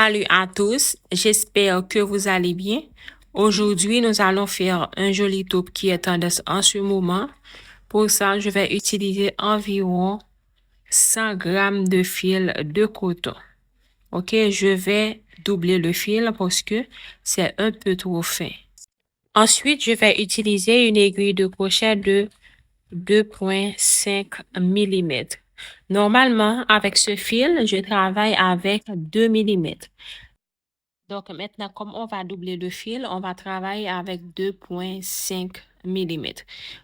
Salut à tous, j'espère que vous allez bien. Aujourd'hui, nous allons faire un joli top qui est tendance en ce moment. Pour ça, je vais utiliser environ 100 grammes de fil de coton. Ok, je vais doubler le fil parce que c'est un peu trop fin. Ensuite, je vais utiliser une aiguille de crochet de 2,5 mm. Normalement, avec ce fil, je travaille avec 2 mm. Donc maintenant, comme on va doubler le fil, on va travailler avec 2,5 mm.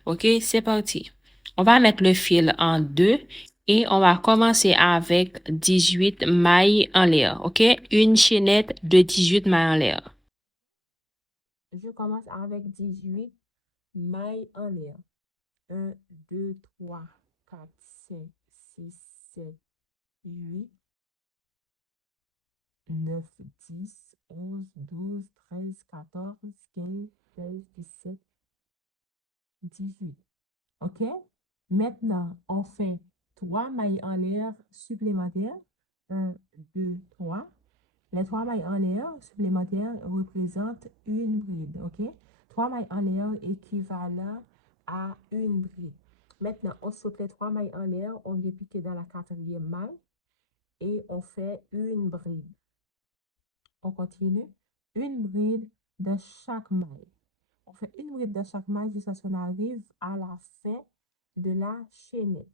Ok, c'est parti. On va mettre le fil en deux et on va commencer avec 18 mailles en l'air. Ok, une chaînette de 18 mailles en l'air. Je commence avec 18 mailles en l'air. 1, 2, 3, 4, 5, 6, 7, 8, 9, 10, 11, 12, 13, 14, 15, 16, 17, 18. OK? Maintenant, on fait 3 mailles en l'air supplémentaires. 1, 2, 3. Les 3 mailles en l'air supplémentaires représentent une bride. OK? 3 mailles en l'air équivalent à une bride. Maintenant, on saute les 3 mailles en l'air, on vient piquer dans la quatrième maille et on fait une bride. On continue. Une bride de chaque maille. On fait une bride de chaque maille jusqu'à ce qu'on arrive à la fin de la chaînette.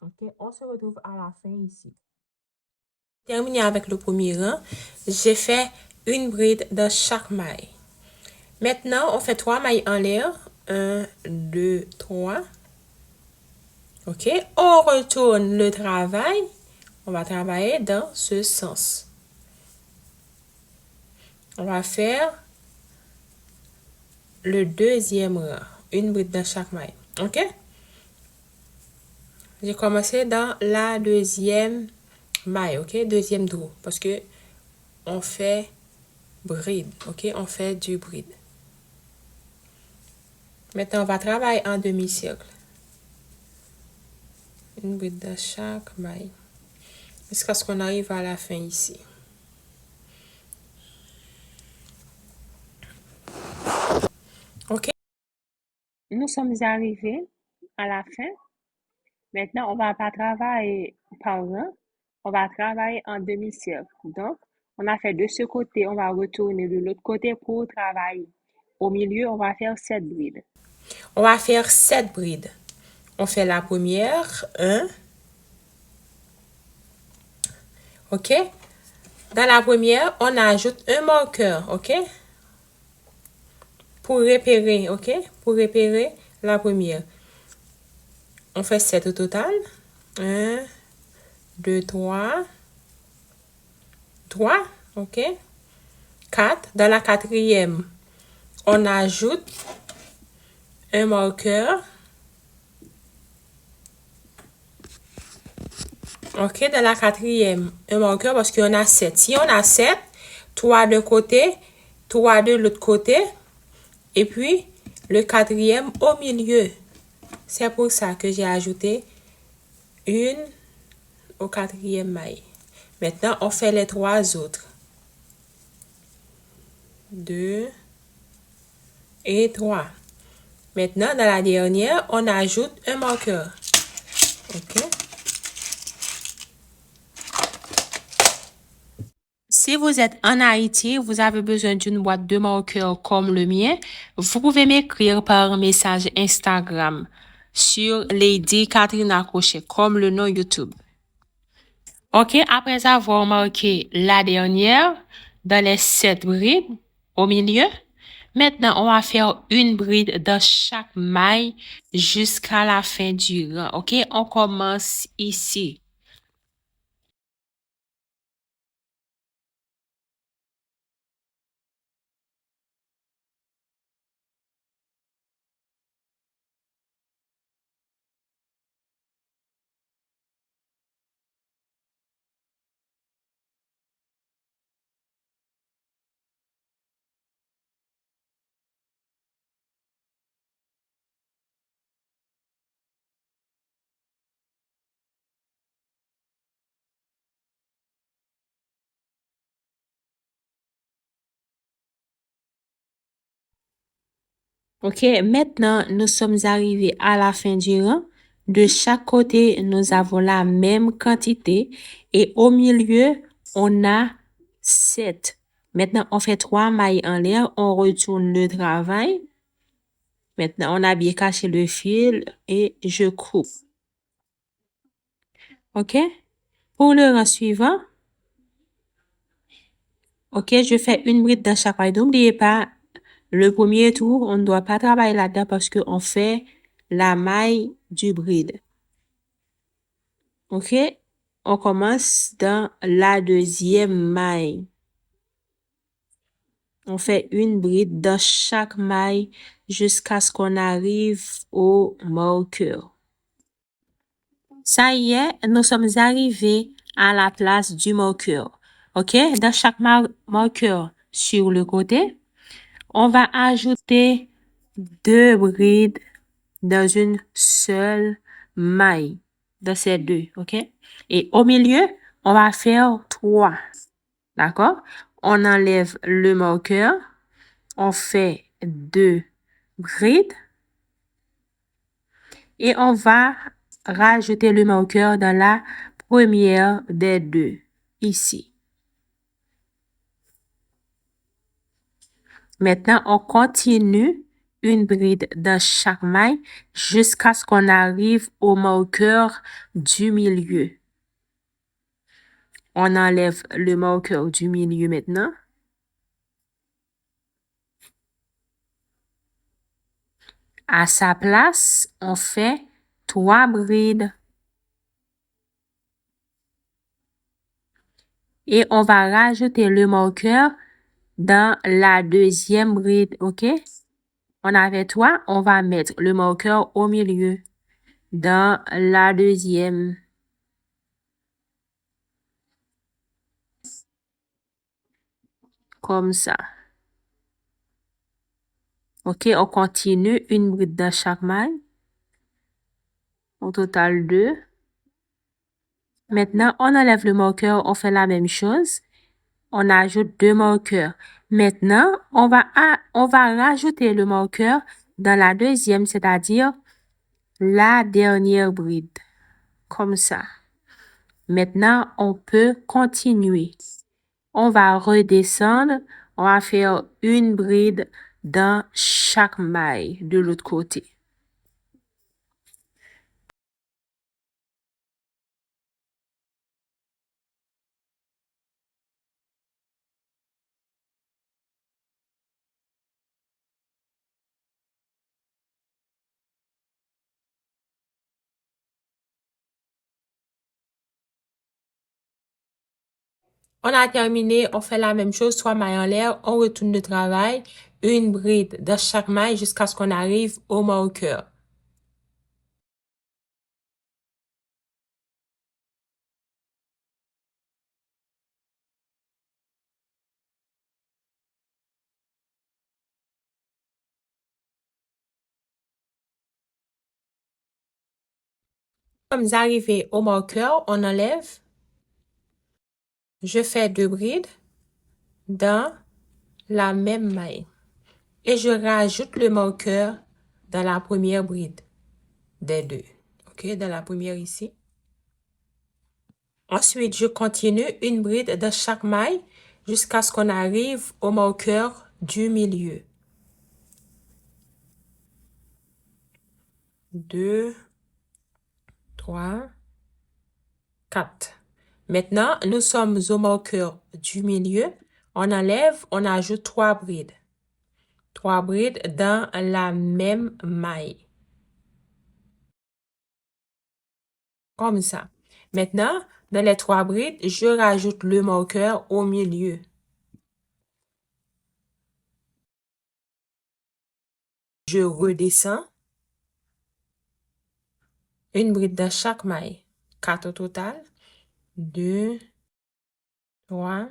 OK? On se retrouve à la fin ici. Terminé avec le premier rang, j'ai fait une bride de chaque maille. Maintenant, on fait 3 mailles en l'air. 1, 2, 3. OK? On retourne le travail. On va travailler dans ce sens. On va faire le deuxième rang. Une bride dans chaque maille. OK? J'ai commencé dans la deuxième maille. OK? Deuxième trou. Parce que on fait bride. OK? On fait du bride. Maintenant, on va travailler en demi-cercle. Une bride dans chaque maille. Jusqu'à ce qu'on arrive à la fin ici. OK? Nous sommes arrivés à la fin. Maintenant, on va pas travailler par rang. On va travailler en demi-cercle. Donc, on a fait de ce côté, on va retourner de l'autre côté pour travailler. Au milieu, on va faire 7 brides. On va faire 7 brides. On fait la première, 1. OK? Dans la première, on ajoute un marqueur, OK? Pour repérer, OK? Pour repérer la première. On fait 7 au total. 1, 2, 3. 3, OK? 4. Dans la quatrième, on ajoute un marqueur. OK, dans la quatrième, un marqueur parce qu'on a 7. Si on a 7, 3 d'un côté, 3 de l'autre côté, et puis le quatrième au milieu. C'est pour ça que j'ai ajouté une au quatrième maille. Maintenant, on fait les 3 autres. 2 et 3. Maintenant, dans la dernière, on ajoute un marqueur. OK? Si vous êtes en Haïti, vous avez besoin d'une boîte de marqueurs comme le mien, vous pouvez m'écrire par message Instagram sur Lady Katrina Crochet, comme le nom YouTube. OK, après avoir marqué la dernière dans les 7 brides au milieu, maintenant on va faire une bride dans chaque maille jusqu'à la fin du rang. OK, on commence ici. OK, maintenant, nous sommes arrivés à la fin du rang. De chaque côté, nous avons la même quantité et au milieu, on a 7. Maintenant, on fait 3 mailles en l'air, on retourne le travail. Maintenant, on a bien caché le fil et je coupe. OK? Pour le rang suivant, OK, je fais une bride dans chaque maille. N'oubliez pas, le premier tour, on ne doit pas travailler là-dedans parce qu'on fait la maille du bride. OK? On commence dans la deuxième maille. On fait une bride dans chaque maille jusqu'à ce qu'on arrive au marqueur. Ça y est, nous sommes arrivés à la place du marqueur. OK? Dans chaque marqueur sur le côté, on va ajouter 2 brides dans une seule maille. Dans ces deux, OK? Et au milieu, on va faire 3. D'accord? On enlève le marqueur. On fait 2 brides. Et on va rajouter le marqueur dans la première des deux, ici. Maintenant, on continue une bride dans chaque maille jusqu'à ce qu'on arrive au marqueur du milieu. On enlève le marqueur du milieu maintenant. À sa place, on fait 3 brides. Et on va rajouter le marqueur dans la deuxième bride, OK? On avait 3, on va mettre le marqueur au milieu dans la deuxième. Comme ça. OK, on continue une bride dans chaque maille. Au total 2. Maintenant, on enlève le marqueur, on fait la même chose. On ajoute 2 marqueurs. Maintenant, on va rajouter le marqueur dans la deuxième, c'est-à-dire la dernière bride. Comme ça. Maintenant, on peut continuer. On va redescendre. On va faire une bride dans chaque maille de l'autre côté. On a terminé, on fait la même chose, 3 mailles en l'air, on retourne le travail, une bride dans chaque maille jusqu'à ce qu'on arrive au marqueur. Nous sommes arrivés au marqueur, on enlève. Je fais 2 brides dans la même maille. Et je rajoute le marqueur dans la première bride des deux. OK, dans la première ici. Ensuite, je continue une bride dans chaque maille jusqu'à ce qu'on arrive au marqueur du milieu. 2, 3, 4. Maintenant, nous sommes au marqueur du milieu. On enlève, on ajoute 3 brides. 3 brides dans la même maille. Comme ça. Maintenant, dans les 3 brides, je rajoute le marqueur au milieu. Je redescends. Une bride dans chaque maille. 4 au total. 2, 3,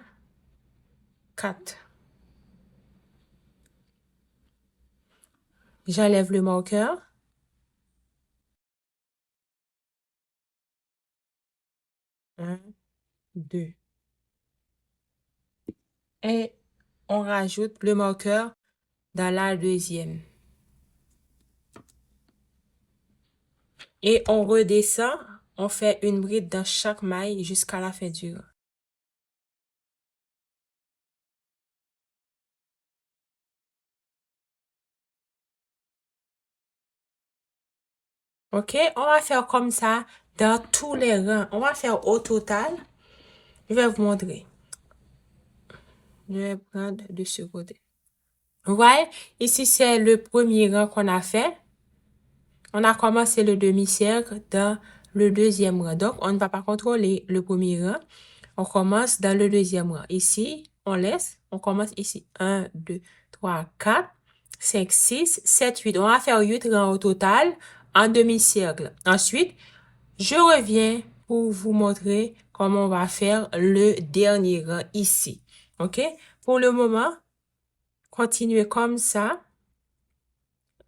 4. J'enlève le marqueur. Un, 2. Et on rajoute le marqueur dans la deuxième. Et on redescend, on fait une bride dans chaque maille jusqu'à la fin du rang. OK, on va faire comme ça dans tous les rangs. On va faire au total. Je vais vous montrer. Je vais prendre de ce côté. Vous voyez, ici c'est le premier rang qu'on a fait. On a commencé le demi-cercle dans le deuxième rang. Donc, on ne va pas contrôler le premier rang. On commence dans le deuxième rang. Ici, on laisse. On commence ici. 1, 2, 3, 4, 5, 6, 7, 8. On va faire 8 rangs au total en demi-cercle. Ensuite, je reviens pour vous montrer comment on va faire le dernier rang ici. OK? Pour le moment, continuez comme ça.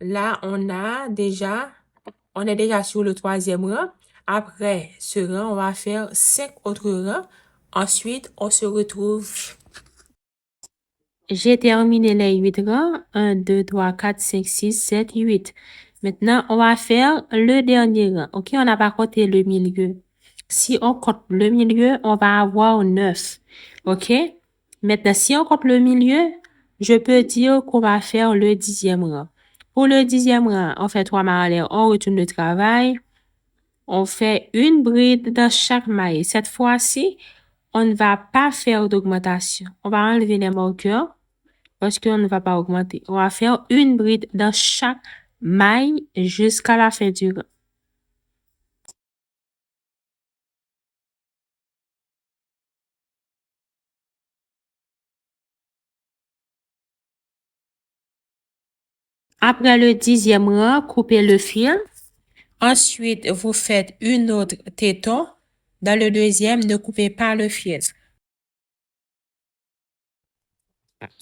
Là, on est déjà sur le troisième rang. Après ce rang, on va faire 5 autres rangs. Ensuite, on se retrouve. J'ai terminé les 8 rangs. 1, 2, 3, 4, 5, 6, 7, 8. Maintenant, on va faire le dernier rang. OK, on n'a pas compté le milieu. Si on compte le milieu, on va avoir 9. OK? Maintenant, si on compte le milieu, je peux dire qu'on va faire le 10e rang. Pour le 10e rang, on fait 3 mailles en l'air, on retourne le travail. On fait une bride dans chaque maille. Cette fois-ci, on ne va pas faire d'augmentation. On va enlever les marqueurs parce qu'on ne va pas augmenter. On va faire une bride dans chaque maille jusqu'à la fin du rang. Après le 10e rang, coupez le fil. Ensuite, vous faites une autre téton. Dans le deuxième, ne coupez pas le fil.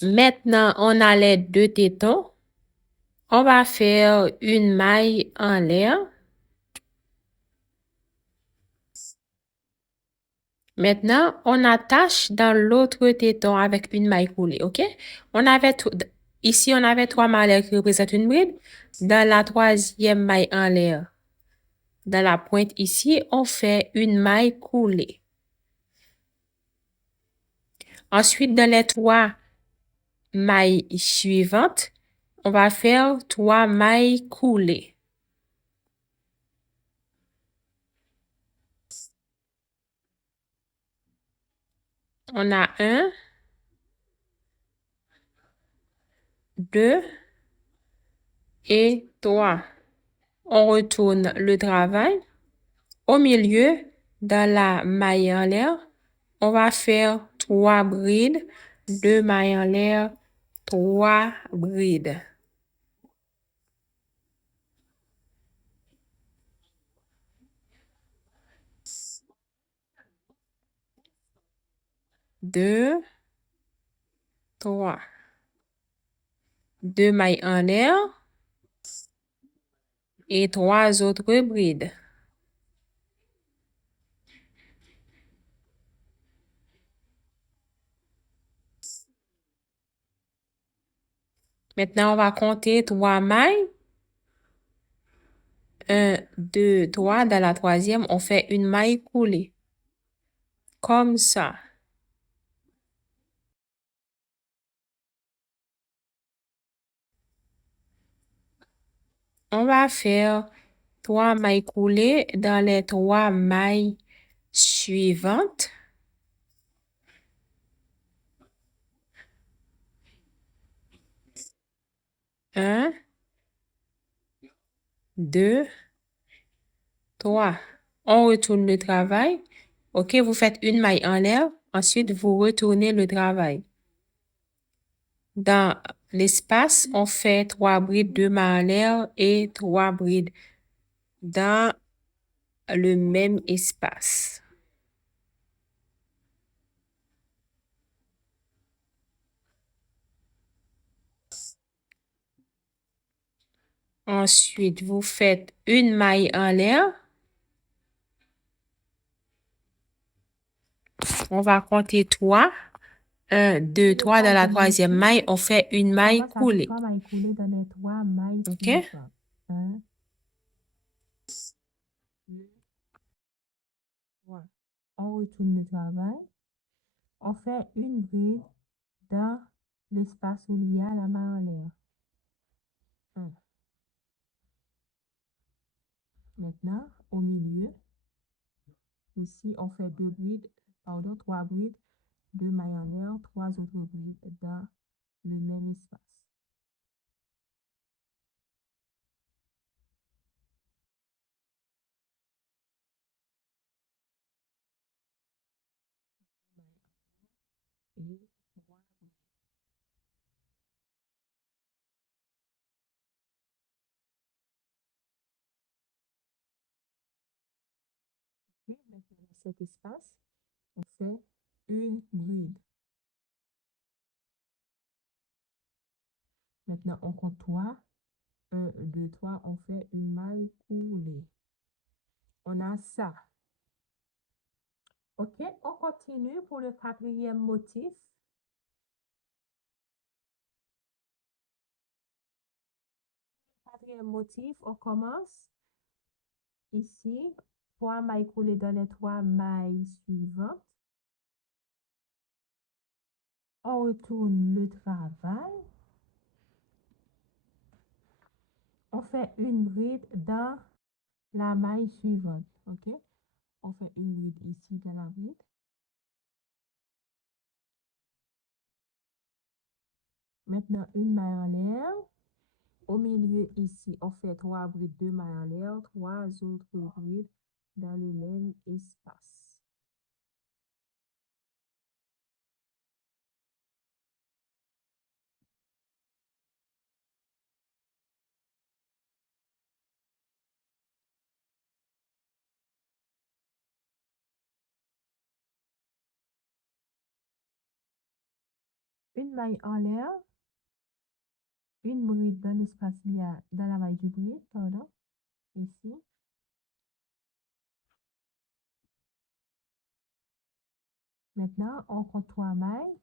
Maintenant, on a les 2 tétons. On va faire une maille en l'air. Maintenant, on attache dans l'autre téton avec une maille coulée, OK? Ici, on avait 3 mailles qui représentent une bride. Dans la troisième maille en l'air, dans la pointe ici, on fait une maille coulée. Ensuite, dans les 3 mailles suivantes, on va faire 3 mailles coulées. On a 1, 2 et 3. On retourne le travail. Au milieu, dans la maille en l'air, on va faire 3 brides, 2 mailles en l'air, 3 brides. Deux, 3. 2 mailles en l'air et 3 autres brides. Maintenant, on va compter 3 mailles. 1, 2, 3. Dans la troisième, on fait une maille coulée. Comme ça. On va faire 3 mailles coulées dans les 3 mailles suivantes. 1, 2, 3. On retourne le travail. OK, vous faites une maille en l'air. Ensuite, vous retournez le travail. Dans l'espace, on fait 3 brides, 2 mailles en l'air et 3 brides dans le même espace. Ensuite, vous faites une maille en l'air. On va compter 3. 1, 2, 3. Dans la troisième maille, on fait une maille coulée. OK? On retourne le travail. On fait une bride dans l'espace où il y a la main en l'air. 1. Maintenant, au milieu, ici, on fait 3 brides, 2 mailles en l'air, 3 autres brides dans le même espace. Et 3 brides. Ok, maintenant, dans cet espace, on fait une bride. Maintenant, on compte 3. 1, 2, 3, on fait une maille coulée. On a ça. OK, on continue pour le 4e motif. Quatrième motif, on commence ici. 3 mailles coulées dans les 3 mailles suivantes. On retourne le travail. On fait une bride dans la maille suivante. OK? On fait une bride ici dans la bride. Maintenant, une maille en l'air. Au milieu, ici, on fait 3 brides, 2 mailles en l'air, 3 autres brides dans le même espace. Une maille en l'air, une bride dans l'espace dans la maille du bride, pardon, ici. Maintenant, on compte 3 mailles.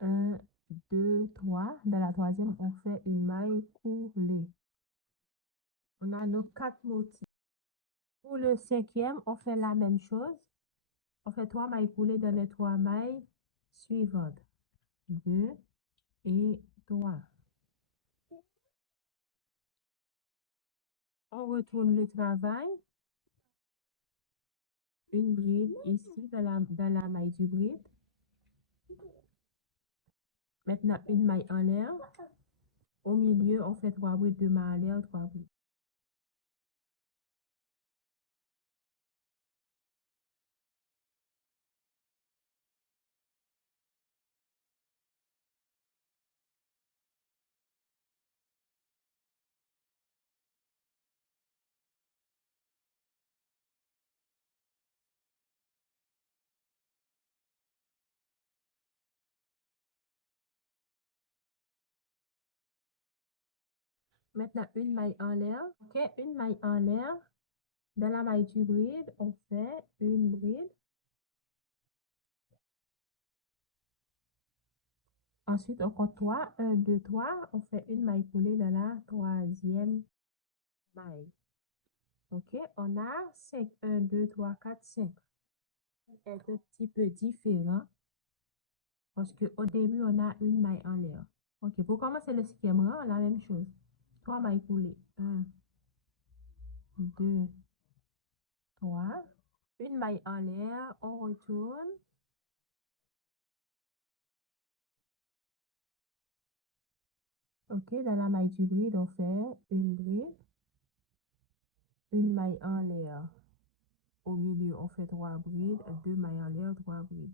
1, 2, 3. Dans la troisième, on fait une maille coulée. On a nos 4 motifs. Pour le 5e, on fait la même chose. On fait 3 mailles coulées dans les 3 mailles suivantes. 2 et 3. On retourne le travail. Une bride ici dans la maille du bride. Maintenant, une maille en l'air. Au milieu, on fait 3 brides, 2 mailles en l'air, 3 brides. Maintenant, une maille en l'air. OK, une maille en l'air. Dans la maille du bride, on fait une bride. Ensuite, on compte 3. 1, 2, 3. On fait une maille coulée dans la troisième maille. OK, on a 5. 1, 2, 3, 4, 5. C'est un petit peu différent parce qu'au début, on a une maille en l'air. OK, pour commencer le 5e rang, la même chose. 3 mailles coulées. 1, 2, 3. Une maille en l'air, on retourne. OK, dans la maille du bride, on fait une bride, une maille en l'air. Au milieu, on fait 3 brides, 2 mailles en l'air, 3 brides.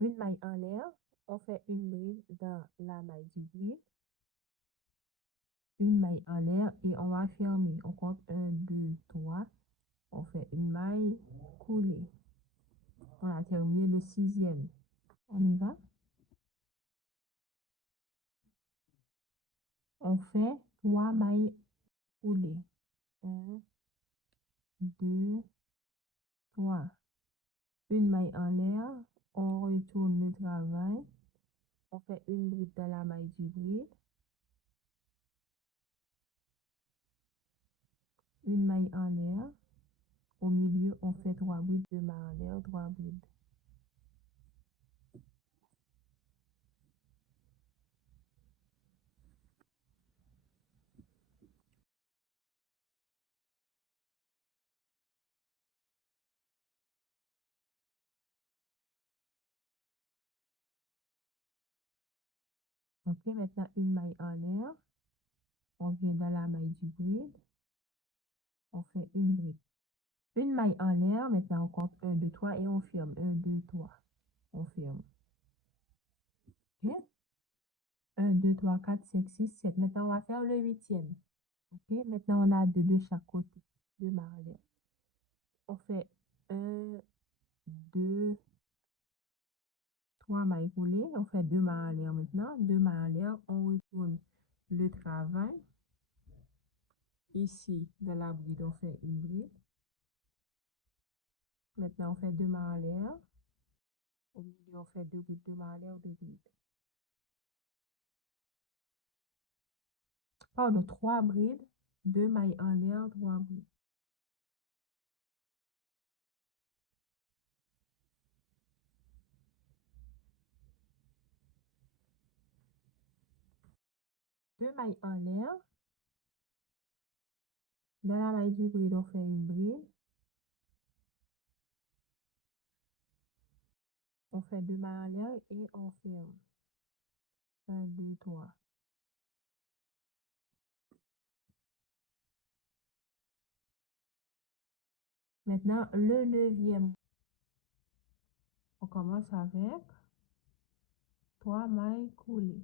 Une maille en l'air, on fait une bride dans la maille du bride, une maille en l'air et on va fermer. On compte 1, 2, 3. On fait une maille coulée. On a terminé le 6e. On y va. On fait 3 mailles coulées. 1, 2, 3. une maille en l'air, on retourne le travail, on fait une bride dans la maille du bride, une maille en l'air, au milieu, on fait 3 brides, 2 mailles en l'air, 3 brides. Ok, maintenant une maille en l'air, on vient dans la maille du bride, on fait une bride. Une maille en l'air, maintenant on compte 1, 2, 3 et on ferme. 1, 2, 3. On ferme. Ok? 1, 2, 3, 4, 5, 6, 7. Maintenant on va faire le huitième. Ok? Maintenant on a deux de chaque côté. Deux mailles en l'air. On fait 1, 2, 3 mailles roulées. On fait 2 mailles en l'air maintenant. 2 mailles en l'air. On retourne le travail. Ici, dans la bride, on fait une bride. Maintenant, on fait 2 mailles en l'air. Au milieu, on fait 2 brides, 2 mailles en l'air, 2 brides. Pardon, 3 brides, 2 mailles en l'air, 3 brides. Deux mailles en l'air. Dans la maille du bride, on fait une bride. On fait 2 mailles en l'air et on ferme. 1, 2, 3. Maintenant, le neuvième. On commence avec 3 mailles coulées.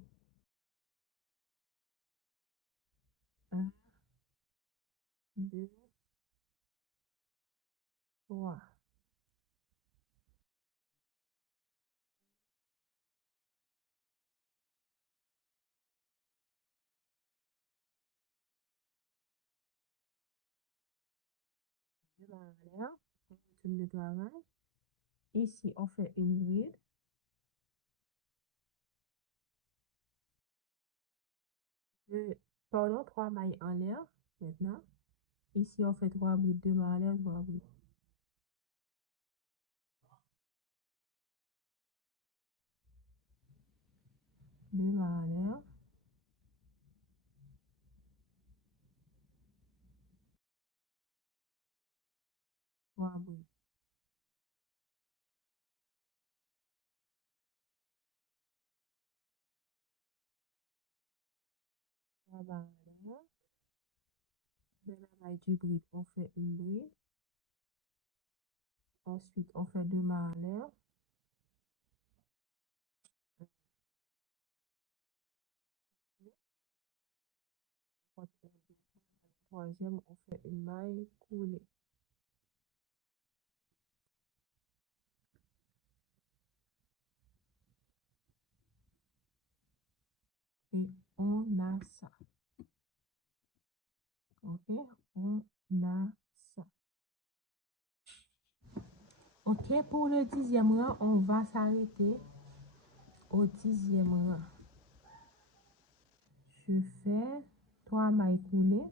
1, 2, 3. Deux mailles en l'air. On retourne le travail. Ici, on fait une bride. Pardon, 3 mailles en l'air. Maintenant, ici, on fait 3 brides, 2 mailles en l'air, 3 brides. 2 mailles en l'air, 3 brides. 3 mailles en l'air. De la maille du bride, on fait une bride. Ensuite, on fait 2 mailles en l'air. Troisième, on fait une maille coulée. Et on a ça. Ok, on a ça. Ok, pour le 10e rang, on va s'arrêter au 10e rang. Je fais 3 mailles coulées.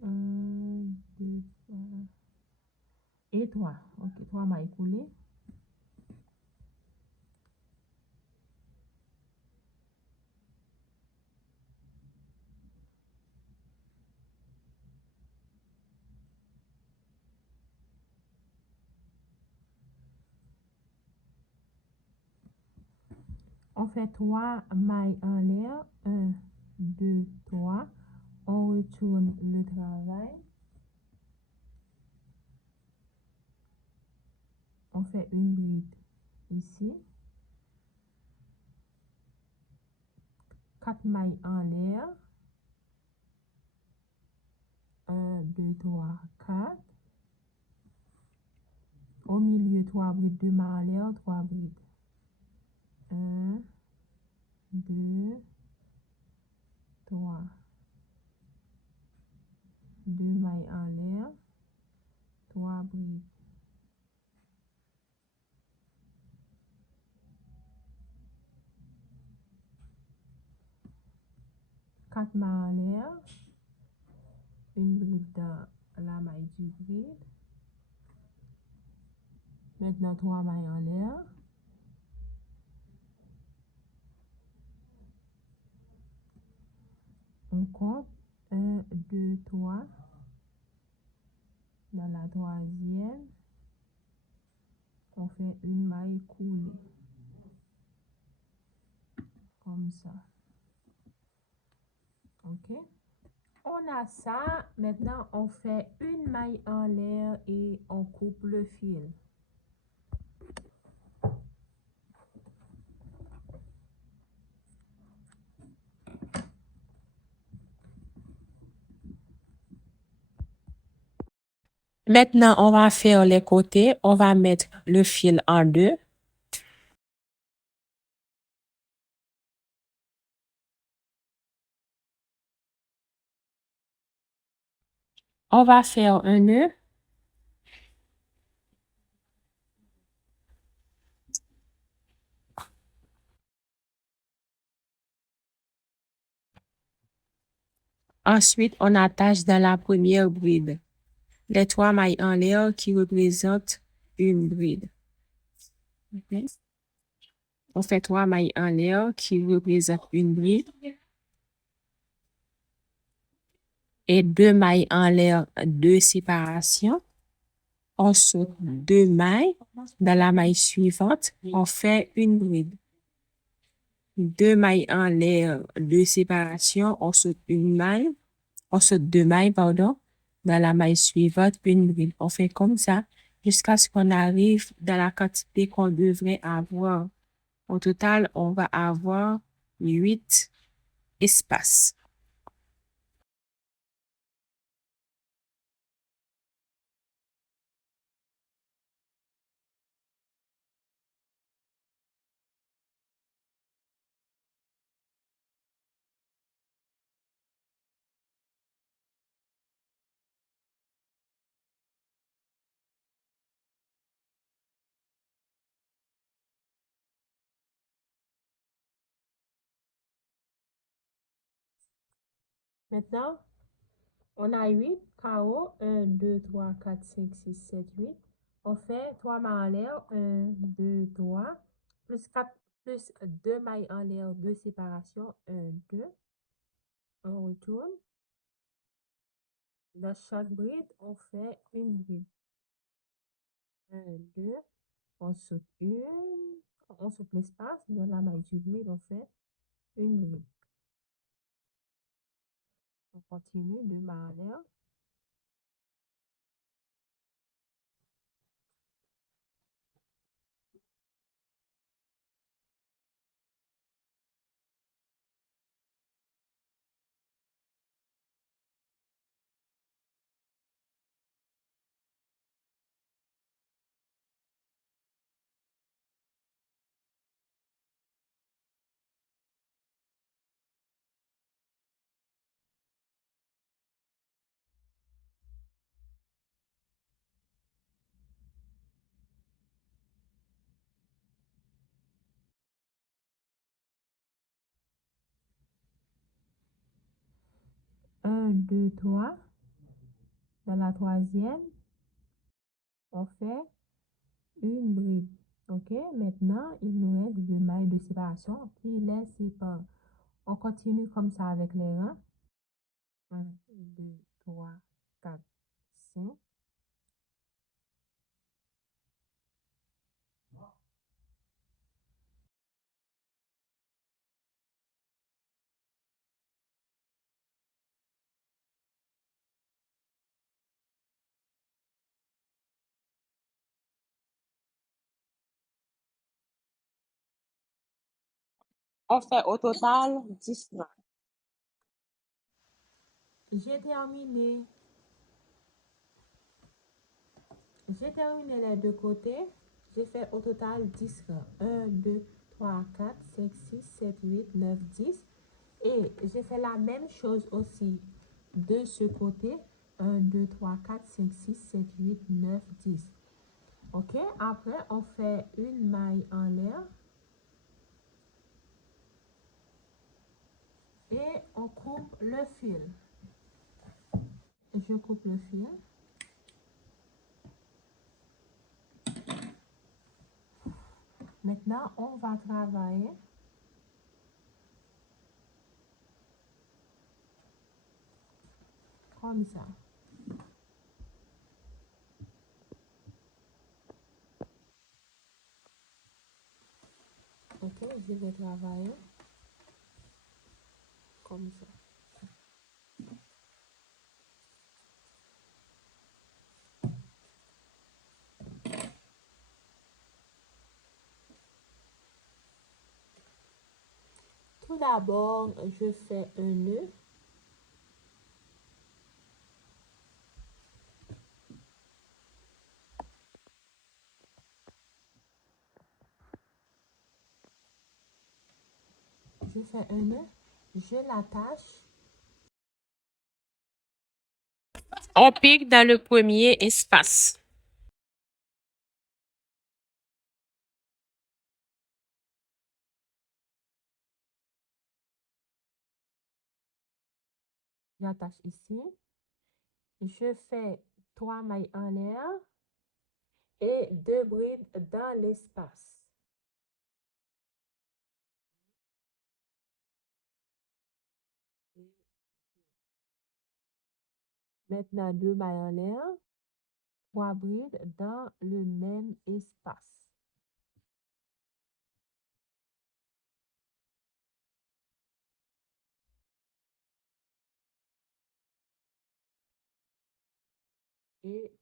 1, 2, 3 et 3. Ok, 3 mailles coulées. On fait 3 mailles en l'air. 1, 2, 3. On retourne le travail. On fait une bride ici. 4 mailles en l'air. 1, 2, 3, 4. Au milieu, 3 brides, 2 mailles en l'air, 3 brides. 1, 2, 3. brides. 4 mailles en l'air, une bride dans la maille du bride. Maintenant 3 mailles en l'air. On compte 1, 2, 3. Dans la troisième, on fait une maille coulée. Comme ça. OK? On a ça. Maintenant, on fait une maille en l'air et on coupe le fil. Maintenant, on va faire les côtés. On va mettre le fil en deux. On va faire un nœud. Ensuite, on attache dans la première bride les 3 mailles en l'air qui représentent une bride. Okay. On fait 3 mailles en l'air qui représentent une bride et 2 mailles en l'air de séparation. On saute 2 mailles. Dans la maille suivante, on fait une bride. 2 mailles en l'air de séparation, on saute une maille. On saute 2 mailles, pardon. Dans la maille suivante, une bride. On fait comme ça jusqu'à ce qu'on arrive dans la quantité qu'on devrait avoir. Au total, on va avoir 8 espaces. Maintenant, on a 8 carreaux. 1, 2, 3, 4, 5, 6, 7, 8. On fait 3 mailles en l'air. 1, 2, 3. Plus 4, plus 2 mailles en l'air de séparation. 1, 2. On retourne. Dans chaque bride, on fait une bride. 1, 2. On saute une. On saute l'espace. Dans la maille du bride, on fait une bride. On continue de mailles en l'air. Un, deux, trois. Dans la troisième, on fait une bride. OK? Maintenant, il nous reste 2 mailles de séparation qui les séparent. On continue comme ça avec les rangs. 1, 2, 3, 4, 5. On fait au total 10 rangs. J'ai terminé. J'ai terminé les deux côtés. J'ai fait au total 10 rangs. 1, 2, 3, 4, 5, 6, 7, 8, 9, 10. Et j'ai fait la même chose aussi de ce côté. 1, 2, 3, 4, 5, 6, 7, 8, 9, 10. OK? Après, on fait une maille en l'air et on coupe le fil. Je coupe le fil. Maintenant, on va travailler comme ça. OK, je vais travailler comme ça. Tout d'abord, je fais un nœud. Je fais un nœud. Je l'attache. On pique dans le premier espace. J'attache ici. Je fais 3 mailles en l'air et 2 brides dans l'espace. Maintenant, 2 mailles en l'air, 3 brides dans le même espace. Et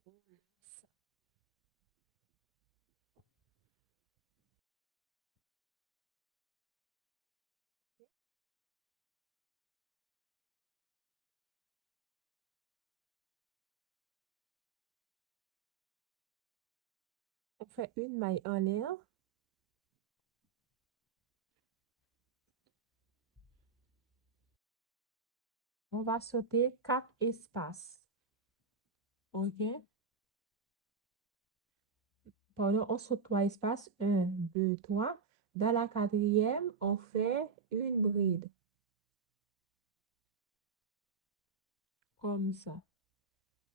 on fait une maille en l'air. On va sauter 4 espaces. OK? Pardon, on saute 3 espaces. 1, 2, 3. Dans la quatrième, on fait une bride. Comme ça.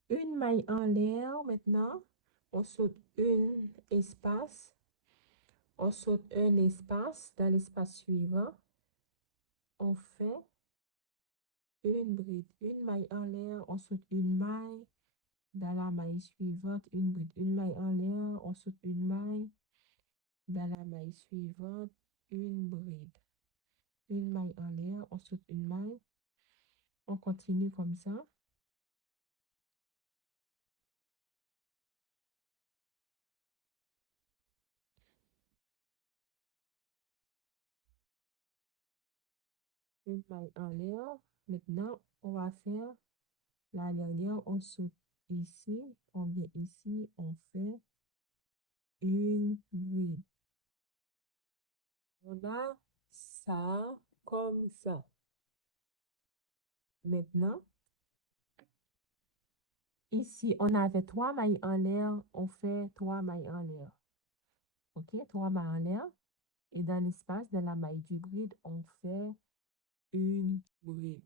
Une maille en l'air maintenant. On saute un espace. On saute un espace. Dans l'espace suivant, on fait une bride. Une maille en l'air. On saute une maille. Dans la maille suivante, une bride. Une maille en l'air. On saute une maille. Dans la maille suivante, une bride. Une maille en l'air. On saute une maille. On continue comme ça. Une maille en l'air. Maintenant, on va faire la dernière. On saute ici. On vient ici. On fait une bride. On a ça comme ça. Maintenant, ici, on avait 3 mailles en l'air. On fait 3 mailles en l'air. OK? 3 mailles en l'air. Et dans l'espace de la maille du bride, on fait une bride.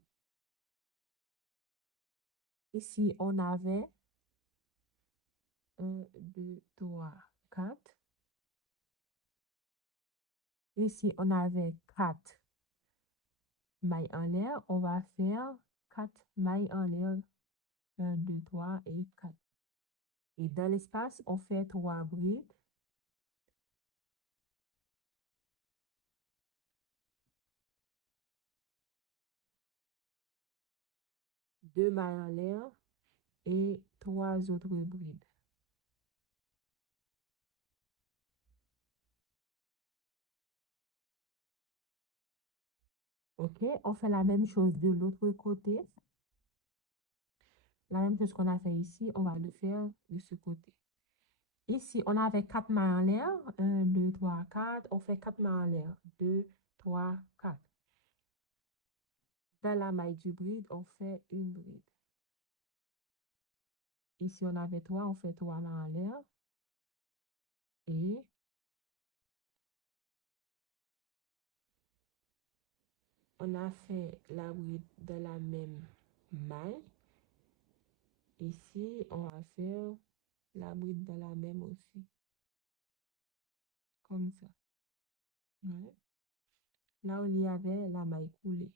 Ici, on avait 1, 2, 3, 4. Ici, on avait 4 mailles en l'air. On va faire 4 mailles en l'air. 1, 2, 3 et 4. Et dans l'espace, on fait 3 brides. Deux mailles en l'air et 3 autres brides. OK? On fait la même chose de l'autre côté. La même chose qu'on a fait ici, on va le faire de ce côté. Ici, on avait 4 mailles en l'air. 1, 2, 3, 4. On fait 4 mailles en l'air. 2, 3, 4. Dans la maille du bride, on fait une bride. Ici, on avait 3, on fait 3 mains en l'air. Et on a fait la bride de la même maille. Ici, on va faire la bride de la même aussi. Comme ça. Ouais. Là, on y avait la maille coulée.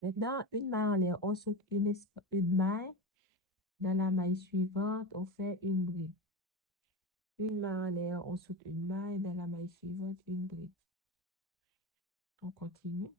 Maintenant, une maille en l'air, on saute une maille. Dans la maille suivante, on fait une bride. Une maille en l'air, on saute une maille. Dans la maille suivante, une bride. On continue.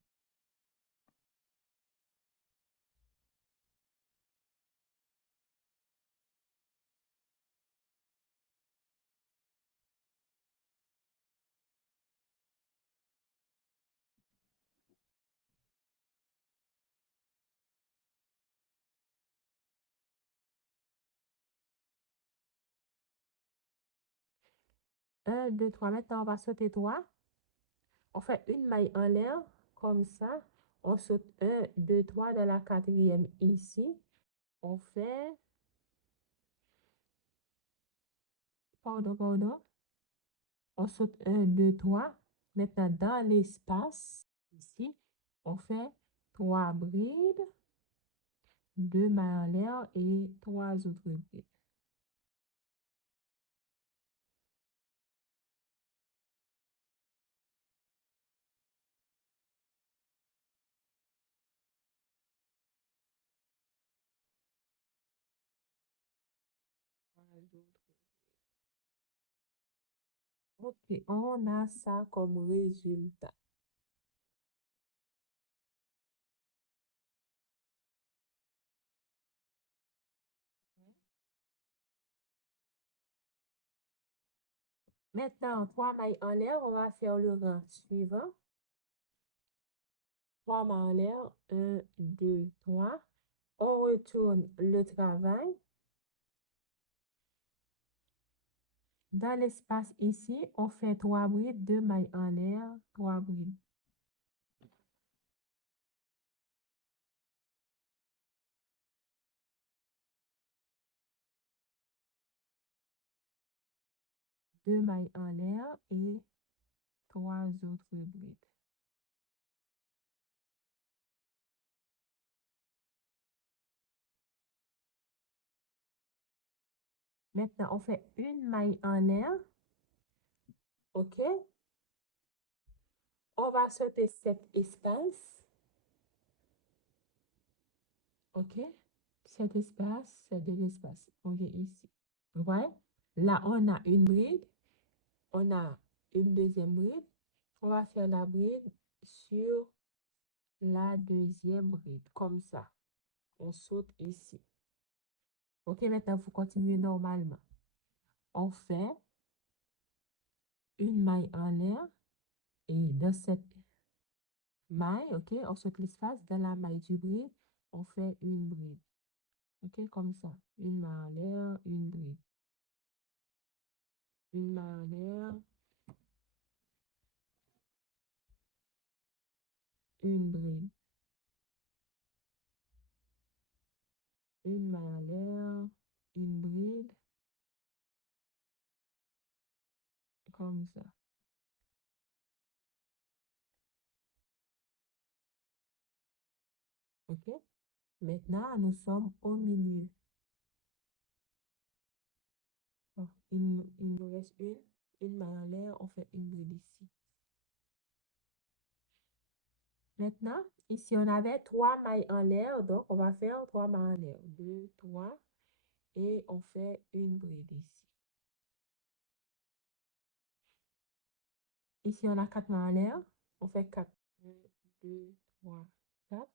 Un, deux, trois. Maintenant, on va sauter 3. On fait une maille en l'air, comme ça. On saute 1, 2, 3 dans la quatrième ici. On fait, pardon. On saute 1, 2, 3. Maintenant, dans l'espace, ici, on fait 3 brides, 2 mailles en l'air et 3 autres brides. Ok, on a ça comme résultat. Maintenant, 3 mailles en l'air, on va faire le rang suivant. 3 mailles en l'air, 1, 2, 3. On retourne le travail. Dans l'espace ici, on fait 3 brides, 2 mailles en l'air, 3 brides. Deux mailles en l'air et 3 autres brides. Maintenant, on fait une maille en l'air. OK? On va sauter cet espace. OK? Cet espace, c'est de l'espace. On vient ici. Vous voyez? Là, on a une bride. On a une deuxième bride. On va faire la bride sur la deuxième bride, comme ça. On saute ici. OK, maintenant, il faut continuer normalement. On fait une maille en l'air et dans cette maille, OK, on saute l'espace. Dans la maille du bride, on fait une bride. OK, comme ça. Une maille en l'air, une bride. Une maille en l'air, une bride. Une maille en l'air, une bride. Comme ça. OK? Maintenant, nous sommes au milieu. Bon, il nous reste une maille en l'air, on fait une bride ici. Maintenant, ici, on avait 3 mailles en l'air, donc on va faire 3 mailles en l'air. 2, 3, et on fait une bride ici. Ici, on a 4 mailles en l'air, on fait 4. 1, 2, 3, 4.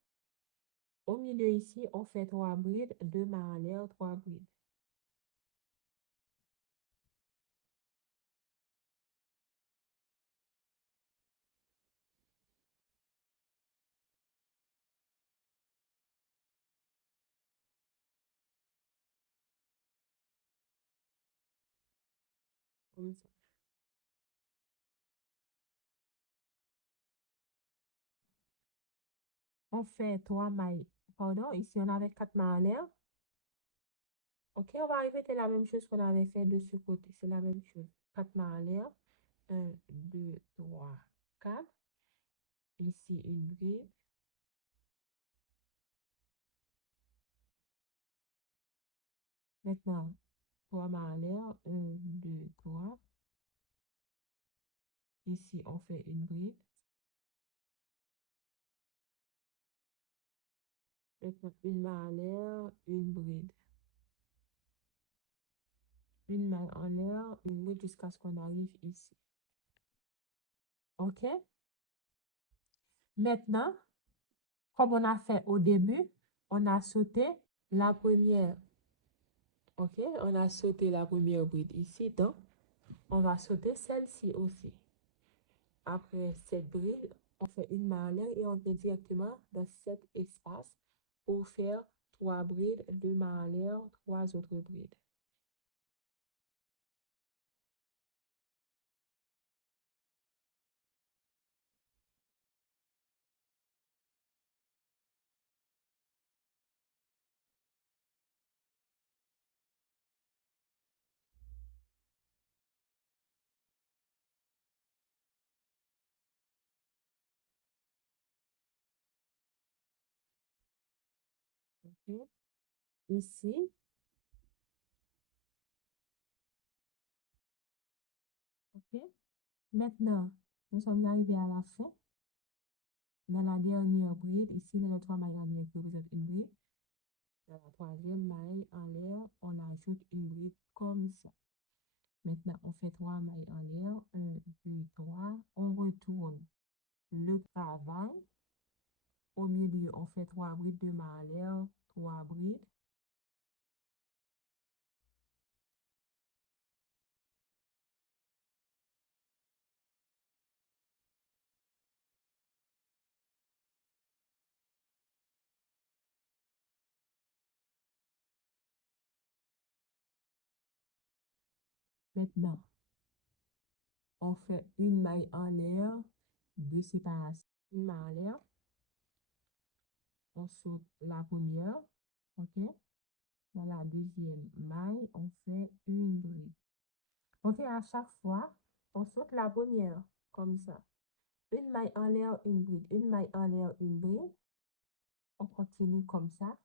Au milieu ici, on fait 3 brides, 2 mailles en l'air, 3 brides. Comme ça. On fait 3 mailles, Pardon, ici on avait 4 mailles en l'air. Ok, on va répéter la même chose qu'on avait fait de ce côté. C'est la même chose. 4 mailles en l'air. 1, 2, 3, 4. Ici une bride. Maintenant, 3 mailles en l'air. 1, 2, 3. Ici, on fait une bride. Maintenant, une maille en l'air, une bride. Une maille en l'air, une bride jusqu'à ce qu'on arrive ici. OK? Maintenant, comme on a fait au début, on a sauté la première. OK? On a sauté la première bride ici, donc on va sauter celle-ci aussi. Après cette bride, on fait une maille en l'air et on vient directement dans cet espace pour faire 3 brides, 2 mailles en l'air, 3 autres brides. OK? Ici, OK? Maintenant, nous sommes arrivés à la fin. Dans la dernière bride, ici, dans les 3 mailles en l'air qui représentent une bride, dans la troisième maille en l'air, on ajoute une bride comme ça. Maintenant, on fait 3 mailles en l'air. 1, 2, 3. On retourne le travail. Au milieu, on fait 3 brides, 2 mailles en l'air, 3 brides. Maintenant, on fait une maille en l'air, 2 séparations. Une maille en l'air, on saute la première, OK? Dans la deuxième maille, on fait une bride. OK, à chaque fois, on saute la première, comme ça. Une maille en l'air, une bride. Une maille en l'air, une bride. On continue comme ça.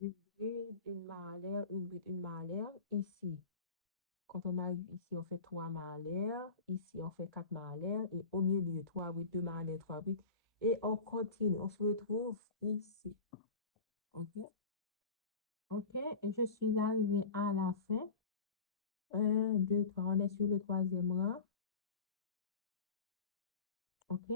Une bride, une maille en l'air, une bride, une maille en l'air. Ici, quand on arrive ici, on fait 3 mailles en l'air. Ici, on fait 4 mailles en l'air. Et au milieu, 3 brides, 2 mailles en l'air, 3 brides. Et on continue. On se retrouve ici. OK? OK, et je suis arrivée à la fin. 1, 2, 3. On est sur le troisième rang. OK?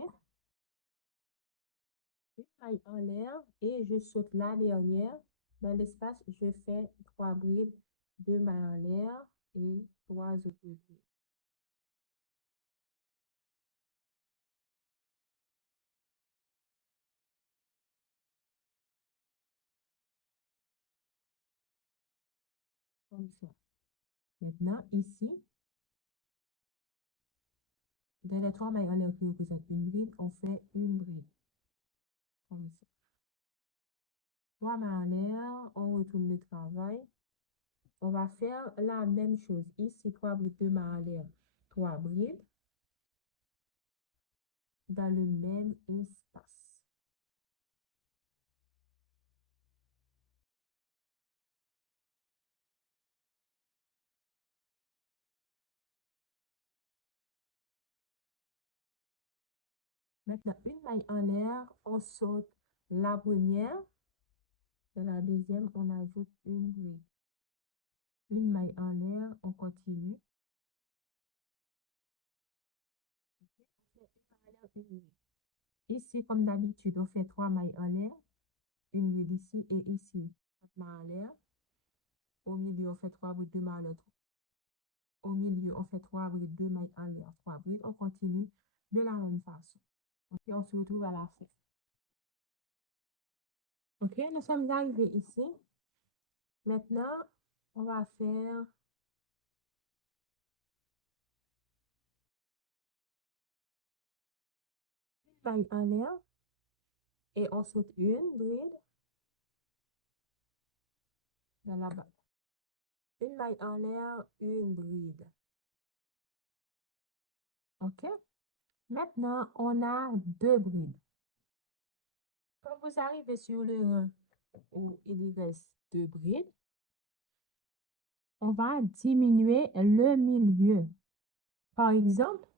Une maille en l'air et je saute la dernière. Dans l'espace, je fais 3 brides, 2 mailles en l'air et 3 autres brides. Comme ça. Maintenant, ici, dans les 3 mailles en l'air qui représentent une bride, on fait une bride. Comme ça. 3 mailles en l'air, on retourne le travail. On va faire la même chose. Ici, 3 brides, 2 mailles en l'air, 3 brides. Dans le même espace. Maintenant, une maille en l'air, on saute la première. Dans la deuxième, on ajoute une bride. Une maille en l'air, on continue. Ici, comme d'habitude, on fait 3 mailles en l'air, une bride ici et ici. 4 mailles en l'air. Au milieu, on fait 3 brides, 2 mailles en l'air. Au milieu, on fait 3 brides, 2 mailles en l'air, 3 brides. On continue de la même façon. OK, on se retrouve à la fin. OK, nous sommes arrivés ici. Maintenant, on va faire une maille en l'air, Et ensuite une bride dans la bas. Une maille en l'air, une bride. OK? Maintenant, on a deux brides. Quand vous arrivez sur le rang où il reste deux brides, on va diminuer le milieu. Par exemple,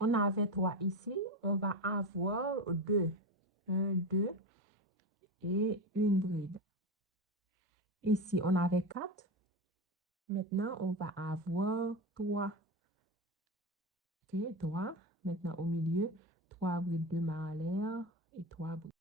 on avait trois ici, on va avoir deux. Un, deux et une bride. Ici, on avait quatre. Maintenant, on va avoir trois. OK, trois. Maintenant, au milieu, trois brides de main en l'air et trois brides.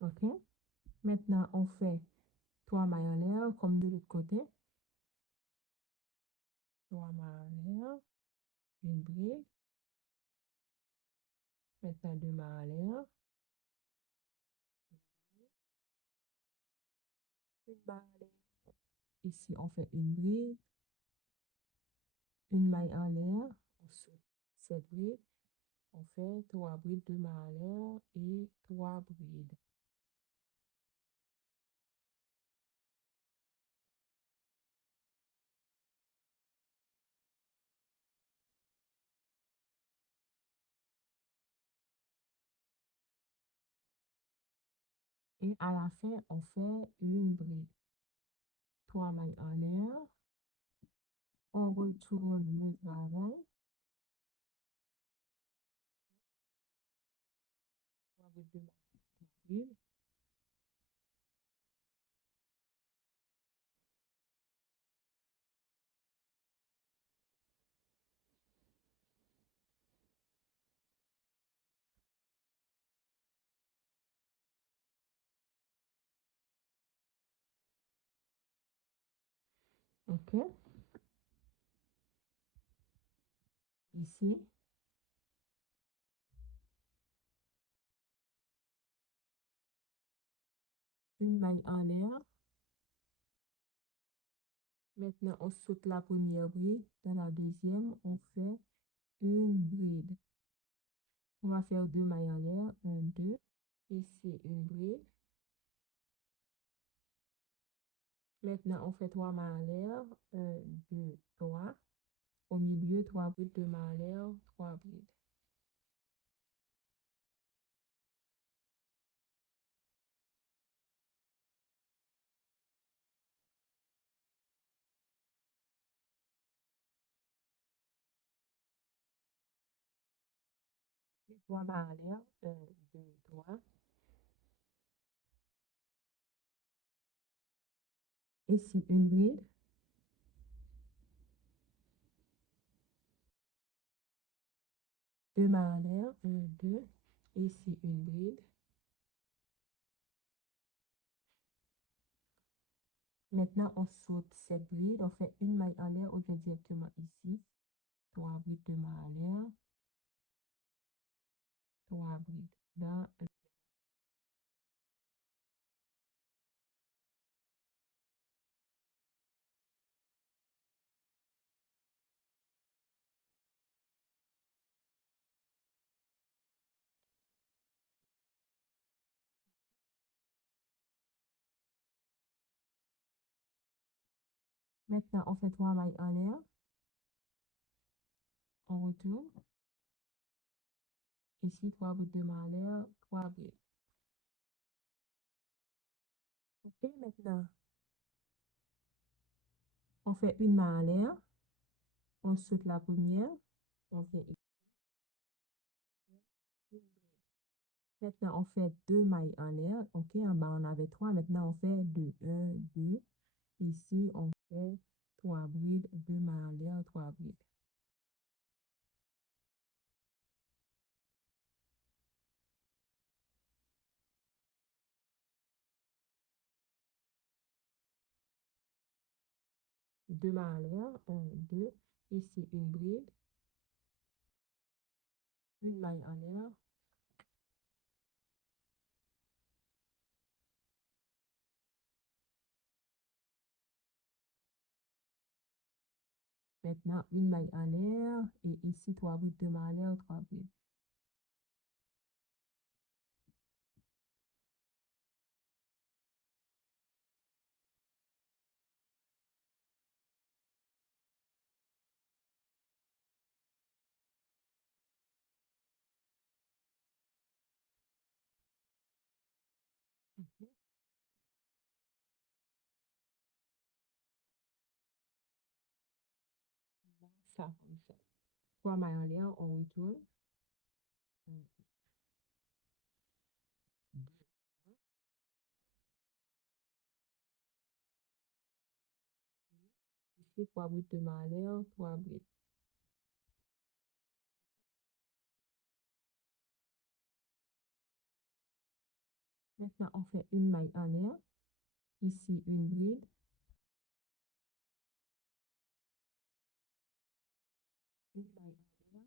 OK? Maintenant, on fait trois mailles en l'air comme de l'autre côté. Trois mailles en l'air, une bride. Maintenant, deux mailles en l'air, une maille en l'air. Ici, on fait une bride, une maille en l'air. Ensuite, cette bride, on fait trois brides, deux mailles en l'air et trois brides. Et à la fin, on fait une bride. Trois mailles en l'air. On retourne le travail. Trois brides, deux mailles, brides. OK? Ici, une maille en l'air. Maintenant, on saute la première bride. Dans la deuxième, on fait une bride. On va faire deux mailles en l'air. Un, deux. Ici, une bride. Maintenant, on fait trois mailles en l'air. Un, deux, trois. Au milieu, trois brides, deux mailles en l'air, trois brides. Trois mailles en l'air. Un, deux, trois. Ici, une bride. Deux mailles en l'air. Un, deux. Ici, une bride. Maintenant, on saute cette bride. On fait une maille en l'air. On vient directement ici. Trois brides, deux mailles en l'air. Trois brides. Dans Maintenant, on fait trois mailles en l'air. On retourne. Ici, trois brides, deux mailles en l'air. Trois brides. OK, maintenant, on fait une maille en l'air. On saute la première. On fait une bride. Maintenant, on fait deux mailles en l'air. OK, en bas, on avait trois. Maintenant, on fait deux. Un, deux. Ici, on fait trois brides, deux mailles en l'air, trois brides. Deux mailles en l'air. Un, deux. Ici, une bride. Une maille en l'air. Maintenant, une maille en l'air et ici, 3 brides de maille en l'air, 3 brides. Ok. Ça, comme ça. 3 mailles en l'air, on retourne. Un, deux, ici, 3 brides de maille en l'air, 3 brides. Maintenant, on fait une maille en l'air. Ici, une bride. Une maille en l'air.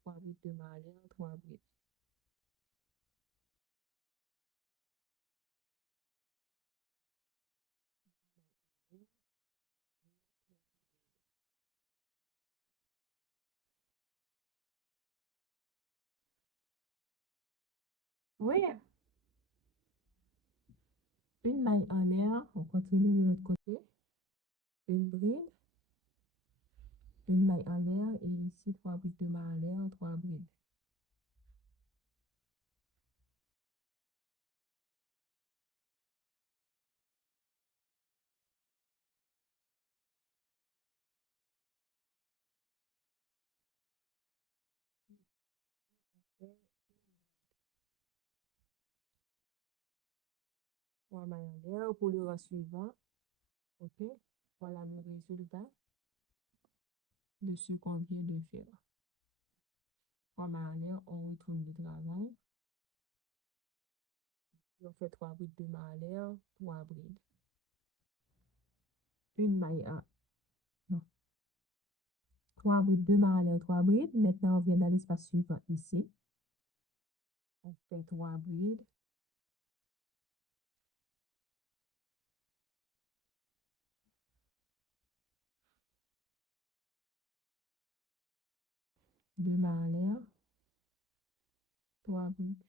3 brides de maille en l'air, 3 brides. Oui, une maille en l'air. On continue de l'autre côté. Une bride. Une maille en l'air. Et ici, 3 brides de maille en l'air, 3 brides. Et 3 mailles en l'air pour le rang suivant. OK? Voilà le résultat de ce qu'on vient de faire. 3 mailles en l'air, on retourne le travail. On fait 3 brides de mailles en l'air, 3 brides. Une maille en... Non. 3 brides, 2 mailles en l'air, 3 brides. Maintenant, on vient dans l'espace suivant ici. On fait 3 brides. 2 mailles en l'air, 3 brides.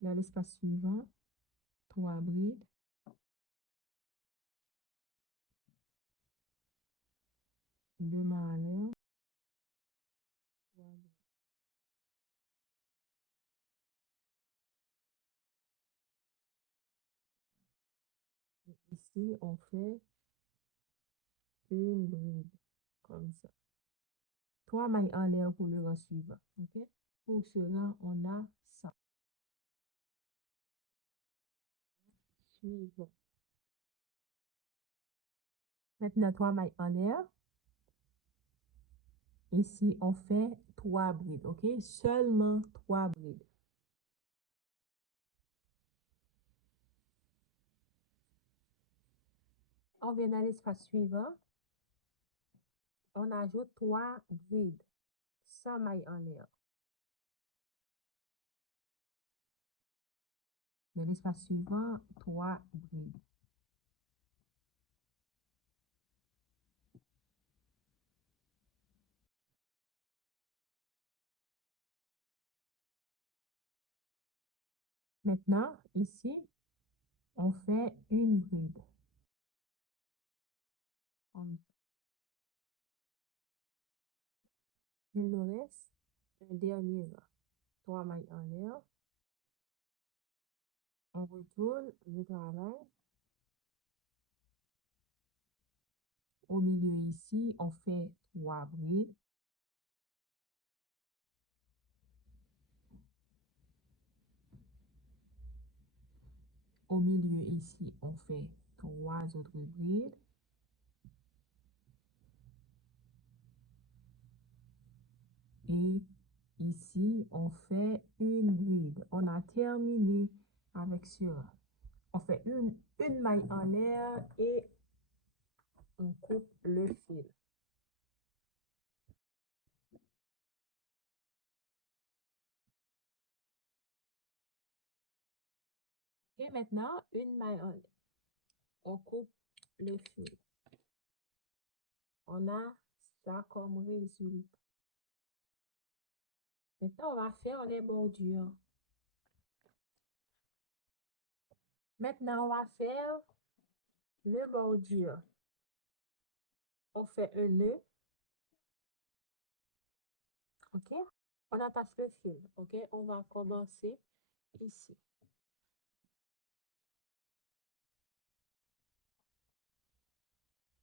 Dans l'espace suivant, 3 brides. 2 mailles en l'air, 3 brides. Et ici, on fait une bride, comme ça. 3 mailles en l'air pour le rang suivant. OK? Pour ce rang, on a ça. Suivant. Maintenant, 3 mailles en l'air. Ici, on fait 3 brides. OK? Seulement 3 brides. On vient dans l'espace suivant. On ajoute 3 brides. 100 mailles en l'air. Dans l'espace suivant, 3 brides. Maintenant, ici, on fait une bride. Il nous reste un dernier rang. 3 mailles en l'air. On retourne le travail. Au milieu ici, on fait 3 brides. Au milieu ici, on fait 3 autres brides. Et ici, on fait une bride. On a terminé avec cela. On fait une maille en l'air et on coupe le fil. Et maintenant, une maille en l'air. on coupe le fil. On a ça comme résultat. Maintenant, on va faire les bordures. Maintenant, on va faire le bordure. On fait un nœud. OK? On attache le fil. OK? On va commencer ici.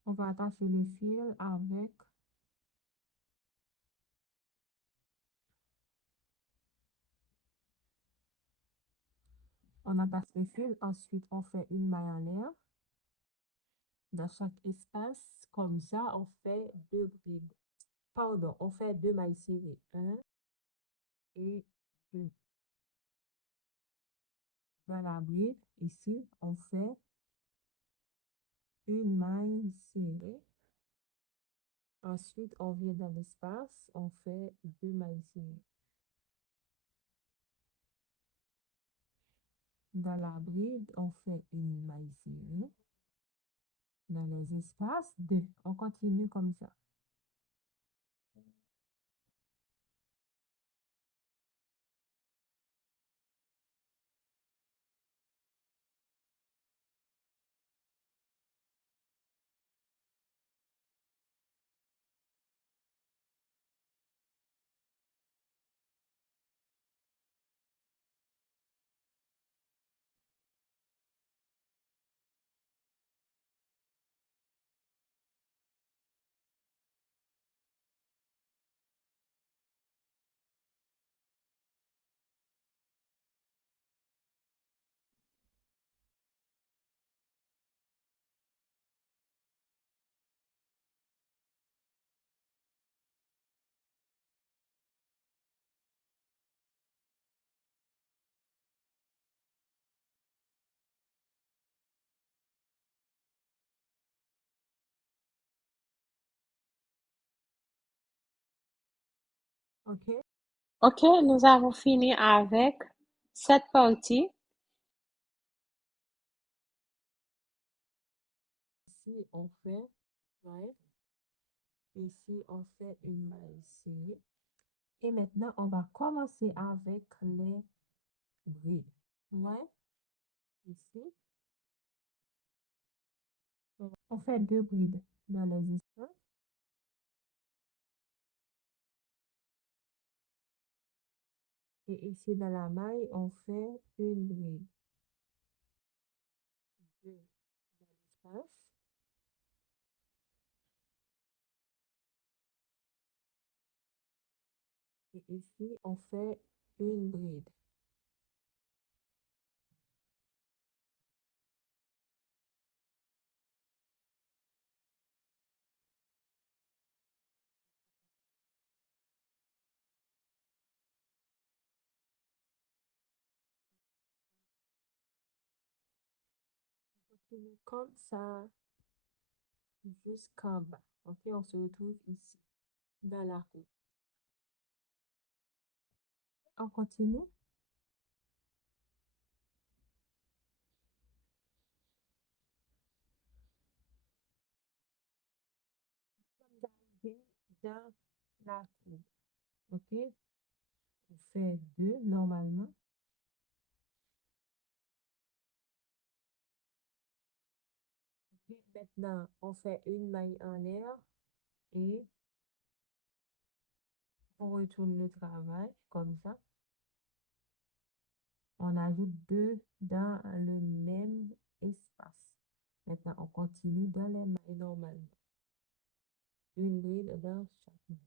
On va attacher le fil avec on attache le fil, ensuite on fait une maille en l'air. Dans chaque espace, comme ça, on fait deux brides. Pardon, on fait deux mailles serrées. Un et deux. Dans la bride, ici, on fait une maille serrée. Ensuite, on vient dans l'espace, on fait deux mailles serrées. Dans la bride, on fait une maille serrée. Dans les espaces, deux. On continue comme ça. OK? OK, nous avons fini avec cette partie. Ici, on fait, ouais. Ici, on fait une maille serrée. Et maintenant, on va commencer avec les brides. Ouais. Ici, on fait deux brides dans les espaces. Et ici, dans la maille, on fait une bride. Deux dans l'espace. Et ici, on fait une bride. Continue comme ça jusqu'en bas. OK, on se retrouve ici, dans la coupe. On continue. Nous arrivons dans la coupe. OK? On fait deux normalement. OK? Maintenant, on fait une maille en l'air et on retourne le travail comme ça. On ajoute deux dans le même espace. Maintenant, on continue dans les mailles normalement. Une bride dans chaque maille.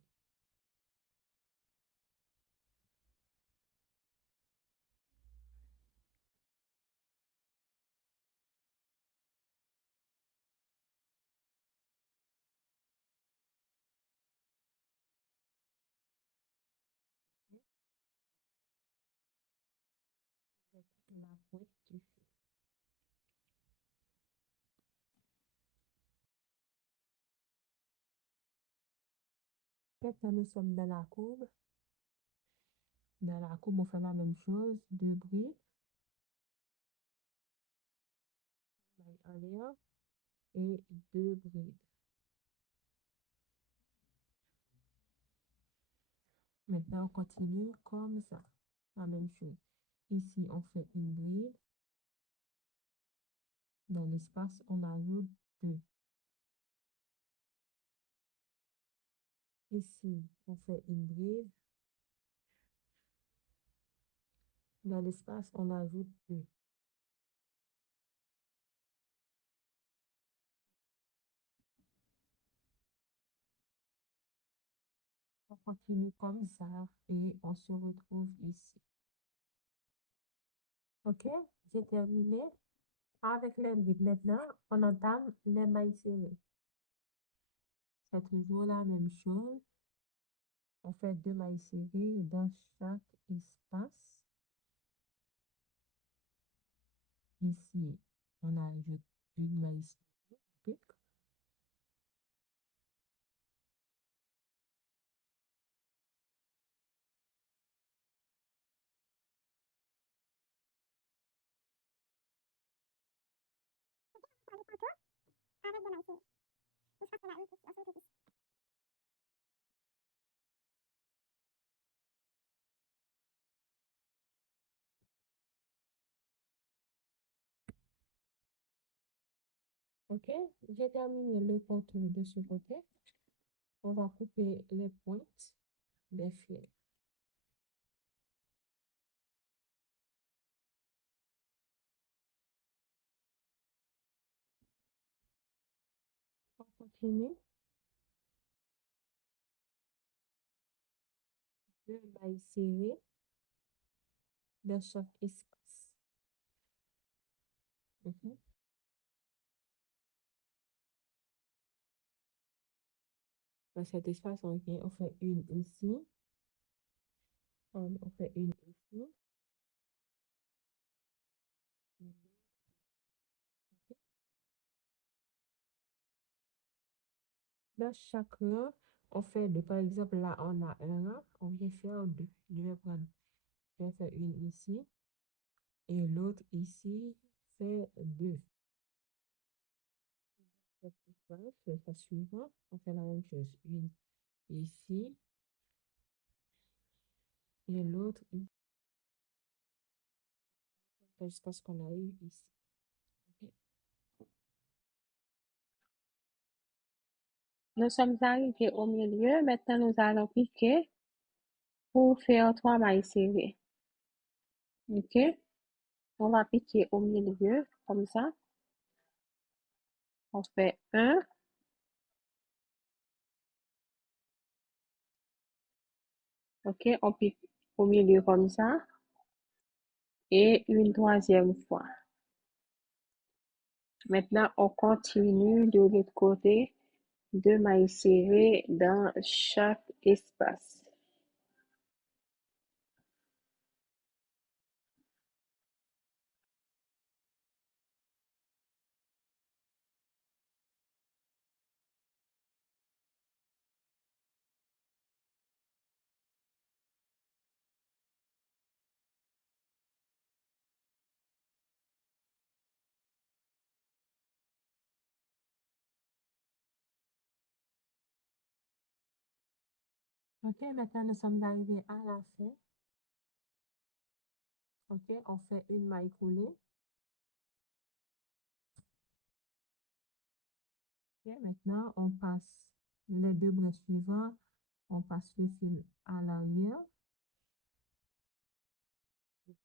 Avec la pointe du fil. Maintenant, nous sommes dans la courbe. Dans la courbe, on fait la même chose. Deux brides. Maille en l'air et 2 brides. Maintenant, on continue comme ça. La même chose. Ici, on fait une bride. Dans l'espace, on ajoute 2. Ici, on fait une bride. Dans l'espace, on ajoute 2. On continue comme ça et on se retrouve ici. OK? J'ai terminé. Avec les brides maintenant, on entame les mailles serrées. C'est toujours la même chose. On fait 2 mailles serrées dans chaque espace. Ici, on ajoute une maille serrée. OK? J'ai terminé le contour de ce côté. On va couper les pointes des fils. On continue. 2 mailles serrées dans chaque espace. OK? Dans cet espace, on fait une ici. On fait une ici. Dans chaque rang, on fait deux. Par exemple, là, on a un rang, on vient faire deux. Je vais faire une ici et l'autre ici fait deux. C'est le pas suivant, on fait la même chose. Une ici et l'autre ici. Jusqu'à ce qu'on arrive ici. OK. Nous sommes arrivés au milieu. Maintenant, nous allons piquer pour faire 3 mailles serrées. OK? On va piquer au milieu, comme ça. On fait 1. OK? On pique au milieu comme ça. Et une troisième fois. Maintenant, on continue de l'autre côté. 2 mailles serrées dans chaque espace. OK, maintenant nous sommes arrivés à la fin. OK, on fait une maille coulée. OK, maintenant on passe les deux bras suivants. On passe le fil à l'arrière.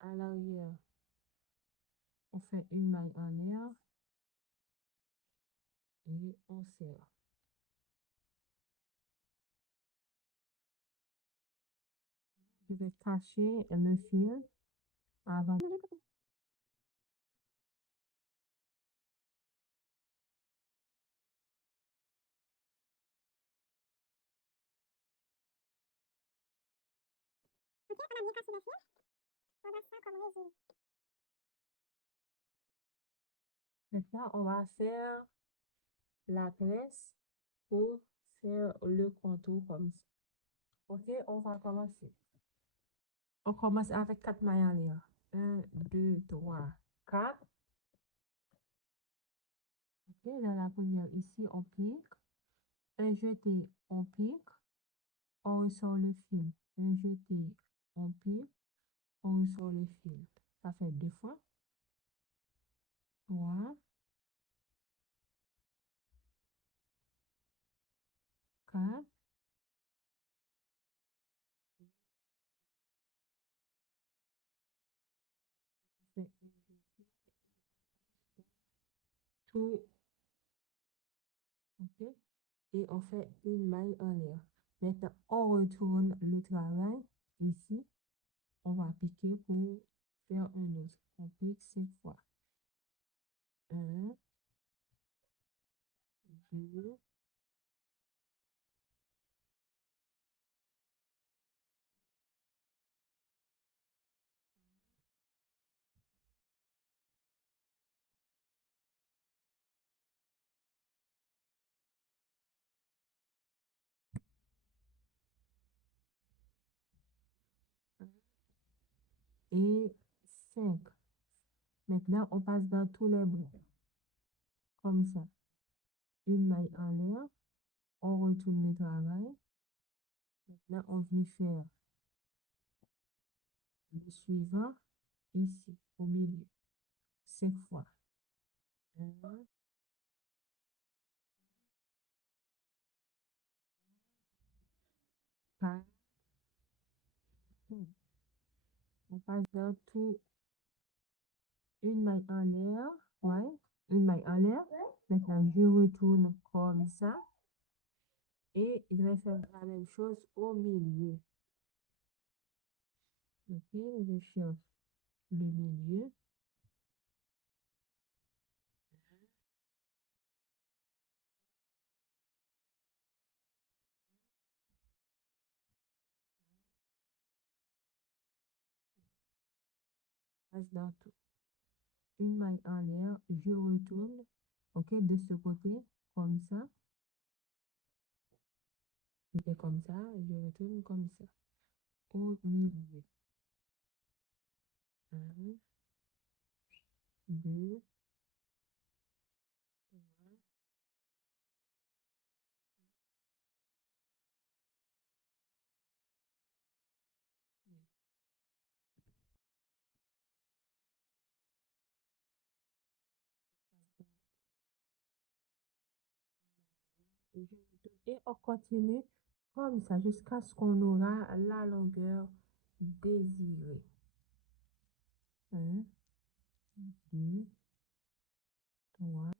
À l'arrière, on fait une maille en l'air et on serre. Je vais cacher le fil avant. Maintenant, on va faire la tresse pour faire le contour comme ça. OK, on va commencer. On commence avec 4 mailles en l'air. 1, 2, 3, 4. Ok, dans la première, ici, on pique. Un jeté, on pique. On ressort le fil. Un jeté, on pique. On ressort le fil. Ça fait 2 fois. 3, 4, 5, tout. Ok. Et on fait une maille en l'air. Maintenant, on retourne le travail. Ici, on va piquer pour faire un autre. On pique 5 fois. 1, 2, et 5. Maintenant, on passe dans tous les bouts. Comme ça. Une maille en l'air. On retourne le travail. Maintenant, on vient faire le suivant ici, au milieu. 5 fois. 1, 4, 5. On passe dans tout. Une maille en l'air. Ouais. Une maille en l'air. Maintenant, je retourne comme ça. Et je vais faire la même chose au milieu. Ok, je cherche le milieu. Passe dans tout. Une maille en l'air. Je retourne. Ok, de ce côté. Comme ça. Je fais comme ça. Je retourne comme ça. Au milieu. 1, 2, 3, je retourne. Et on continue comme ça jusqu'à ce qu'on aura la longueur désirée. 1, 2, 3.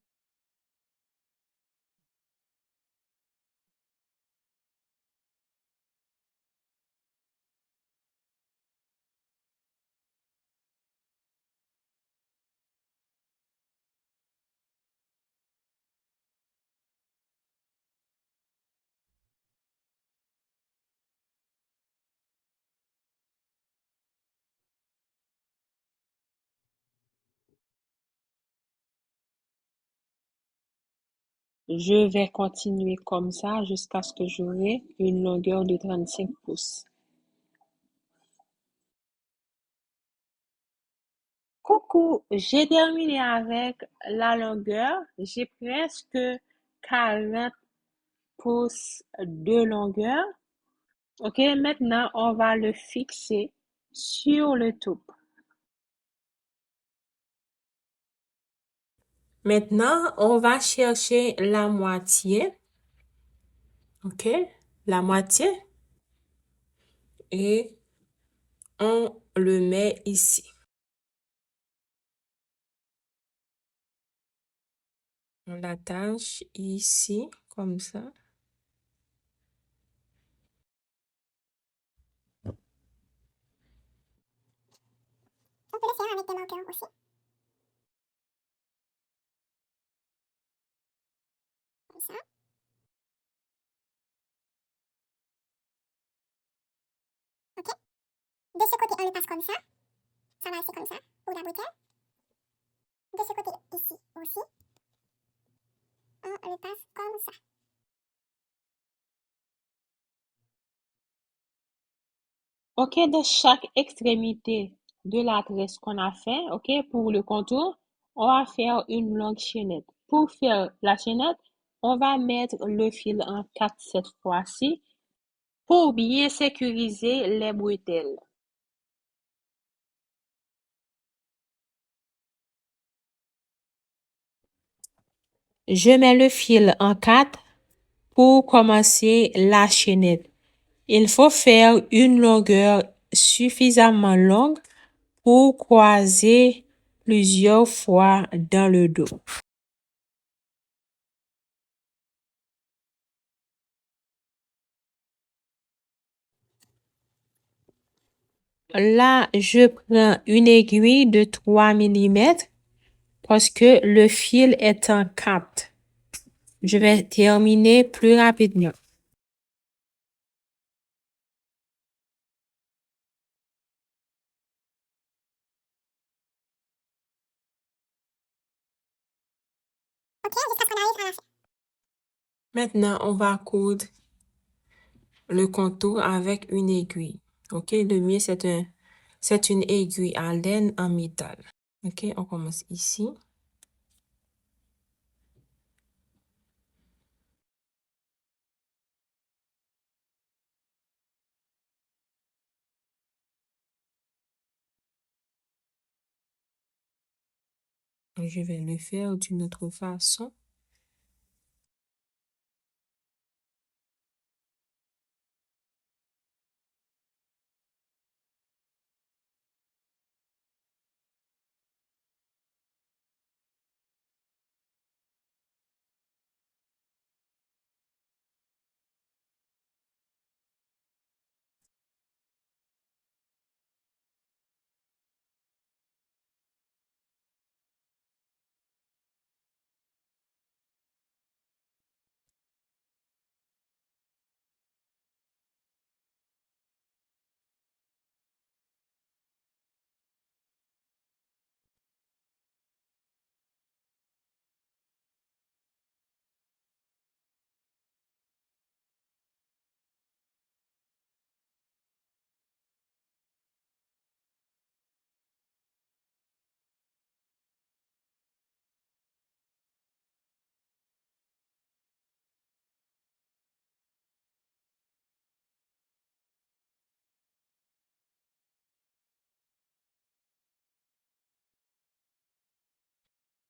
Je vais continuer comme ça jusqu'à ce que j'aurai une longueur de 35 pouces. Coucou, j'ai terminé avec la longueur. J'ai presque 40 pouces de longueur. Ok, maintenant on va le fixer sur le top. Maintenant, on va chercher la moitié. Ok, la moitié. Et on le met ici. On l'attache ici, comme ça. On peut le faire avec des marqueurs aussi. Comme ça. Ok. De ce côté, on le passe comme ça. Ça va rester comme ça pour la bretelle. De ce côté ici aussi, on le passe comme ça. Ok, de chaque extrémité de la tresse qu'on a fait, ok, pour le contour, on va faire une longue chaînette. pour faire la chaînette, on va mettre le fil en 4 cette fois-ci pour bien sécuriser les bretelles. Je mets le fil en 4 pour commencer la chaînette. Il faut faire une longueur suffisamment longue pour croiser plusieurs fois dans le dos. Là, je prends une aiguille de 3 mm parce que le fil est en 4. Je vais terminer plus rapidement. Ok, jusqu'à ce qu'on arrive à la fin. Maintenant, on va coudre le contour avec une aiguille. Ok, le mien, c'est une aiguille à laine en métal. Ok, on commence ici. Je vais le faire d'une autre façon.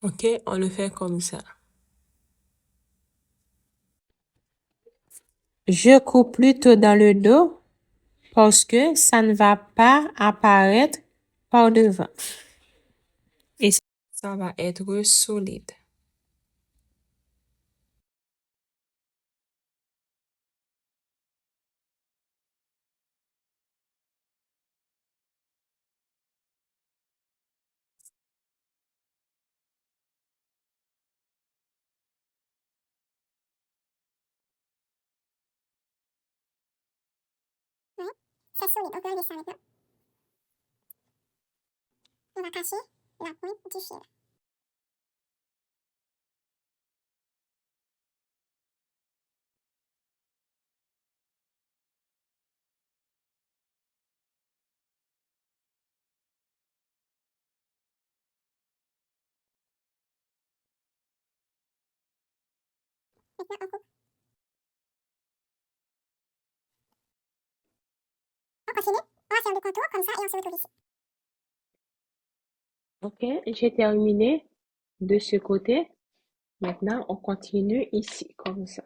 Ok, on le fait comme ça. Je coupe plutôt dans le dos parce que ça ne va pas apparaître par devant. Et ça va être solide. Oui, c'est solide. On peut enlever ça maintenant. On va cacher la pointe du fil. Maintenant, on coupe. On continue. On va faire le contour comme ça et on se retrouve ici. Ok, j'ai terminé de ce côté. Maintenant, on continue ici, comme ça.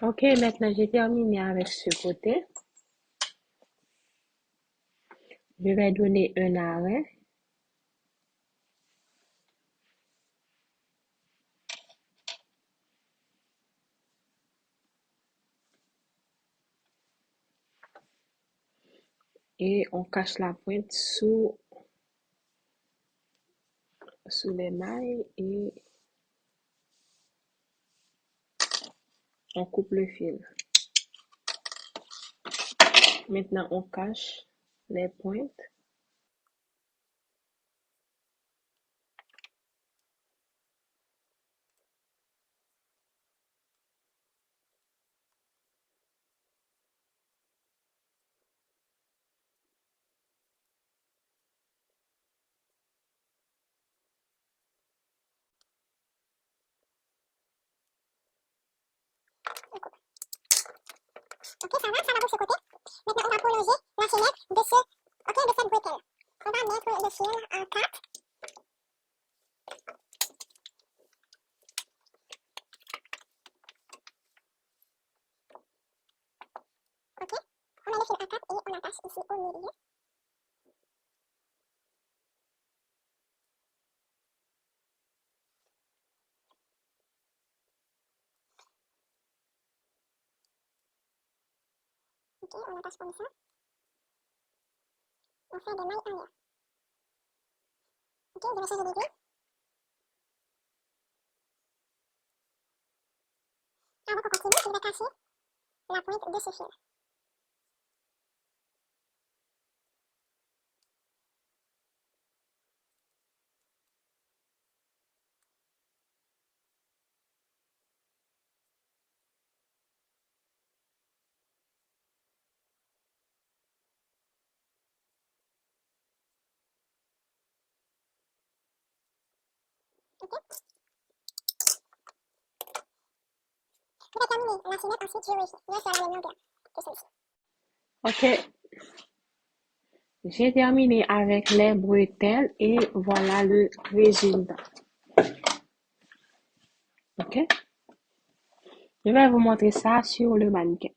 Ok, maintenant j'ai terminé avec ce côté. Je vais donner un arrêt. Et on cache la pointe sous les mailles et on coupe le fil. Maintenant, on cache les pointes. Ok, ça va de ce côté. Maintenant, on va prolonger la chaînette de cette bretelle. On va mettre le fil en 4. Ok, on met le fil en 4 et on attache ici au milieu. Ok, on attache comme ça. On fait des mailles en l'air. Ok, je vais changer d'aiguille. Avant qu'on continue, je vais cacher la pointe de ce fil. Ok, je vais terminer la chaînette, ensuite je vais faire la même longueur que celui-ci. Ok, j'ai terminé avec les bretelles et voilà le résultat. Ok, je vais vous montrer ça sur le mannequin.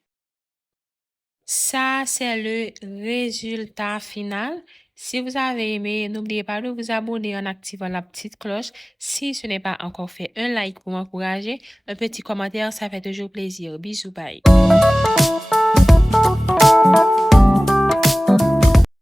Ça, c'est le résultat final. Si vous avez aimé, n'oubliez pas de vous abonner en activant la petite cloche. Si ce n'est pas encore fait, un like pour m'encourager. Un petit commentaire, ça fait toujours plaisir. Bisous, bye.